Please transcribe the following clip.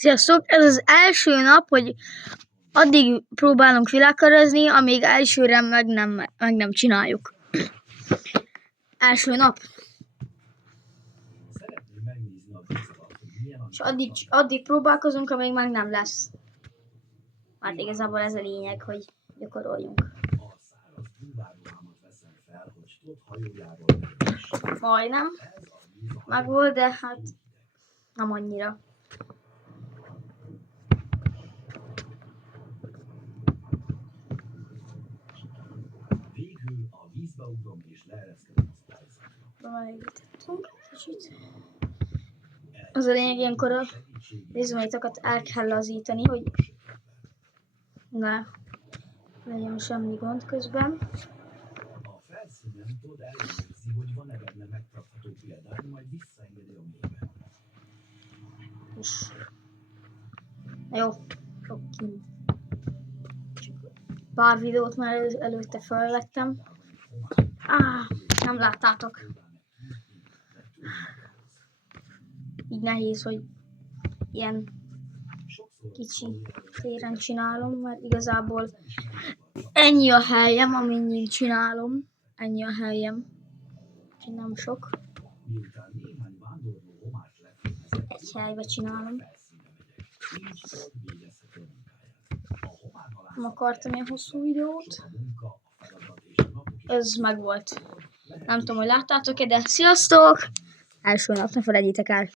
Sziasztok! Ez az első nap, hogy addig próbálunk világkörözni, amíg elsőre meg nem csináljuk. Első nap. És addig próbálkozunk, amíg meg nem lesz. Hát igazából ez a lényeg, hogy gyakoroljunk. Majdnem. Megvolt, de hát nem annyira. Végül a vízbe ugrom és leereszkedem a Bemelegítettünk kicsit. Az a lényeg, ilyenkor a vízumítokat el kell lazítani, hogy ne legyen semmi gond közben. A felszínen Todd ellenőrzi, hogy van-e benne megtartható példány, majd visszaengedi a mélybe. És jó, sok kint. Pár videót már előtte felvettem. Nem láttátok. Így nehéz, hogy ilyen kicsi téren csinálom, mert igazából ennyi a helyem, amin csinálom. Ennyi a helyem. Úgyhogy nem sok. Egy helybe csinálom. Nem akartam ilyen hosszú videót. Ez megvolt. Nem tudom, hogy láttátok-e, de sziasztok! Első nap, ne felejtjétek el.